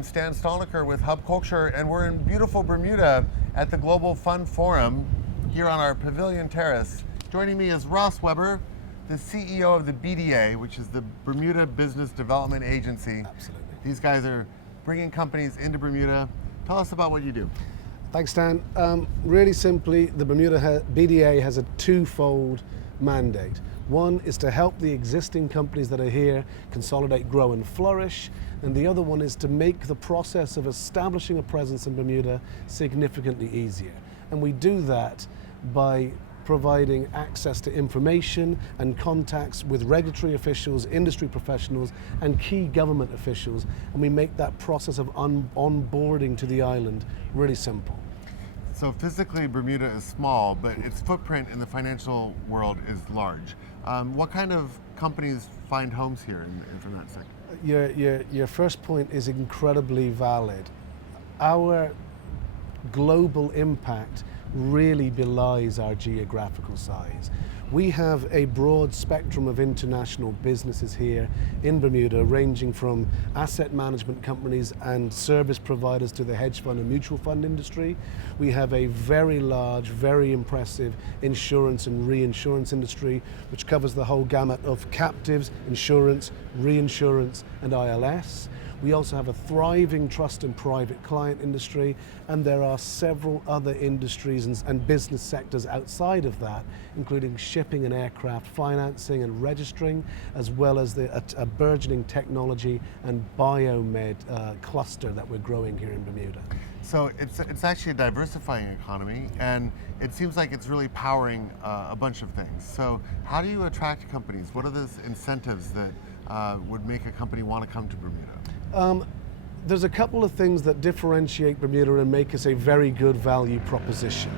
I'm Stan Stolniker with Hub Culture, and we're in beautiful Bermuda at the Global Fund Forum here on our Pavilion Terrace. Joining me is Ross Weber, the CEO of the BDA, which is the Bermuda Business Development Agency. Absolutely. These guys are bringing companies into Bermuda. Tell us about what you do. Thanks, Stan. Really simply, the BDA has a twofold mandate. One is to help the existing companies that are here consolidate, grow and flourish, and the other one is to make the process of establishing a presence in Bermuda significantly easier. And we do that by providing access to information and contacts with regulatory officials, industry professionals and key government officials, and we make that process of onboarding to the island really simple. So physically Bermuda is small, but its footprint in the financial world is large. What kind of companies find homes here from that sector? Your first point is incredibly valid. Our global impact really belies our geographical size. We have a broad spectrum of international businesses here in Bermuda, ranging from asset management companies and service providers to the hedge fund and mutual fund industry. We have a very large, very impressive insurance and reinsurance industry, which covers the whole gamut of captives, insurance, reinsurance, and ILS. We also have a thriving trust and private client industry, and there are several other industries and business sectors outside of that, including shipping and aircraft financing and registering, as well as a burgeoning technology and biomed cluster that we're growing here in Bermuda. So it's actually a diversifying economy, and it seems like it's really powering a bunch of things. So how do you attract companies? What are those incentives that would make a company want to come to Bermuda? There's a couple of things that differentiate Bermuda and make us a very good value proposition.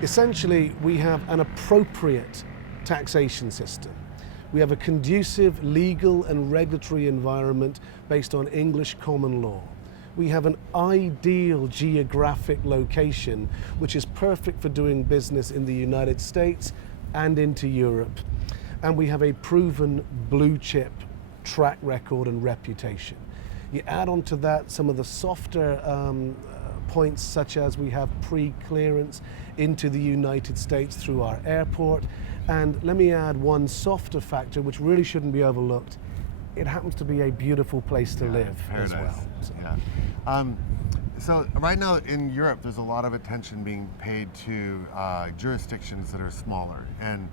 Essentially, we have an appropriate taxation system. We have a conducive legal and regulatory environment based on English common law. We have an ideal geographic location, which is perfect for doing business in the United States and into Europe. And we have a proven blue chip track record and reputation. You add on to that some of the softer points, such as we have pre-clearance into the United States through our airport. And let me add one softer factor, which really shouldn't be overlooked. It happens to be a beautiful place to live as well. So. Yeah. So right now in Europe, there's a lot of attention being paid to jurisdictions that are smaller, and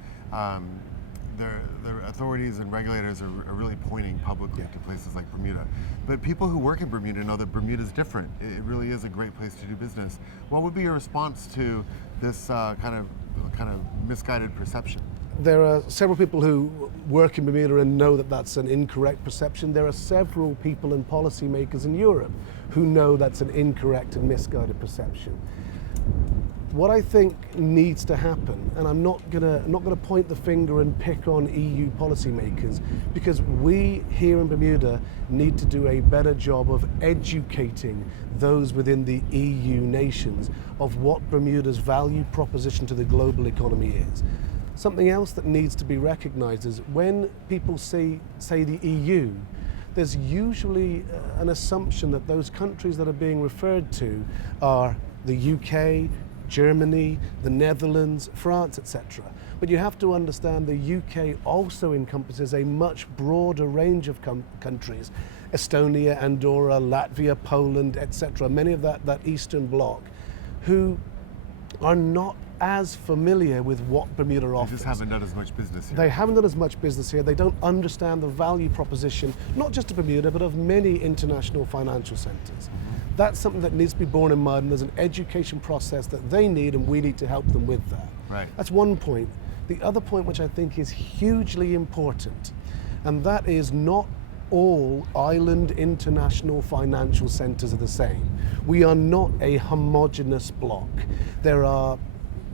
their authorities and regulators are really pointing publicly to places like Bermuda. But people who work in Bermuda know that Bermuda is different. It really is a great place to do business. What would be your response to this kind of misguided perception? There are several people who work in Bermuda and know that that's an incorrect perception. There are several people and policymakers in Europe who know that's an incorrect and misguided perception. What I think needs to happen, and I'm not gonna point the finger and pick on EU policymakers, because we here in Bermuda need to do a better job of educating those within the EU nations of what Bermuda's value proposition to the global economy is. Something else that needs to be recognized is when people say the EU, there's usually an assumption that those countries that are being referred to are the UK, Germany, the Netherlands, France, etc. But you have to understand the UK also encompasses a much broader range of countries. Estonia, Andorra, Latvia, Poland, etc. Many of that Eastern Bloc, who are not as familiar with what Bermuda offers. They just haven't done as much business here. They haven't done as much business here. They don't understand the value proposition, not just of Bermuda, but of many international financial centers. That's something that needs to be borne in mind, and there's an education process that they need, and we need to help them with that. Right. That's one point. The other point, which I think is hugely important, and that is not all island international financial centers are the same. We are not a homogeneous block. There are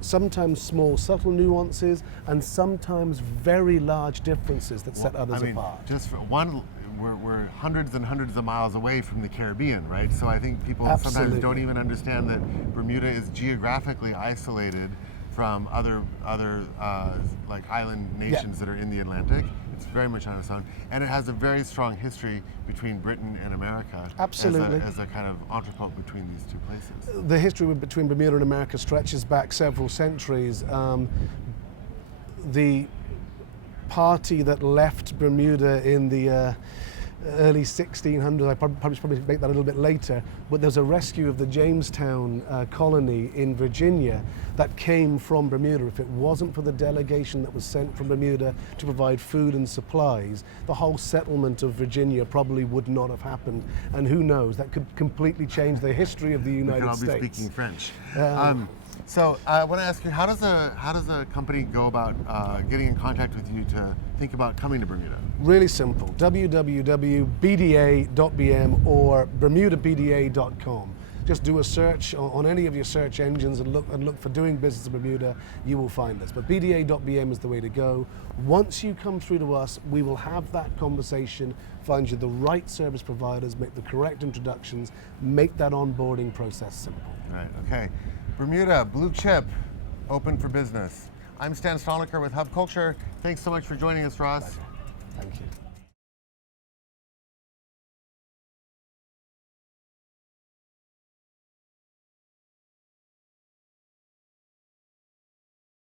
sometimes small, subtle nuances, and sometimes very large differences that set others apart. Just for one, we're hundreds and hundreds of miles away from the Caribbean, right? So I think people sometimes don't even understand that Bermuda is geographically isolated from other like island nations that are in the Atlantic. It's very much on its own, and it has a very strong history between Britain and America. Absolutely. As a kind of entrepot between these two places. The history between Bermuda and America stretches back several centuries. The party that left Bermuda in the early 1600s, I probably make that a little bit later, but there's a rescue of the Jamestown colony in Virginia that came from Bermuda. If it wasn't for the delegation that was sent from Bermuda to provide food and supplies, the whole settlement of Virginia probably would not have happened. And who knows, that could completely change the history of the United States. We could all be speaking French. So I want to ask you, how does a company go about getting in contact with you to think about coming to Bermuda? Really simple, www.bda.bm or bermudabda.com. Just do a search on any of your search engines and look for doing business in Bermuda, you will find us. But bda.bm is the way to go. Once you come through to us, we will have that conversation, find you the right service providers, make the correct introductions, make that onboarding process simple. Right, okay. Bermuda, blue chip, open for business. I'm Stan Stolniker with Hub Culture. Thanks so much for joining us, Ross. Thank you.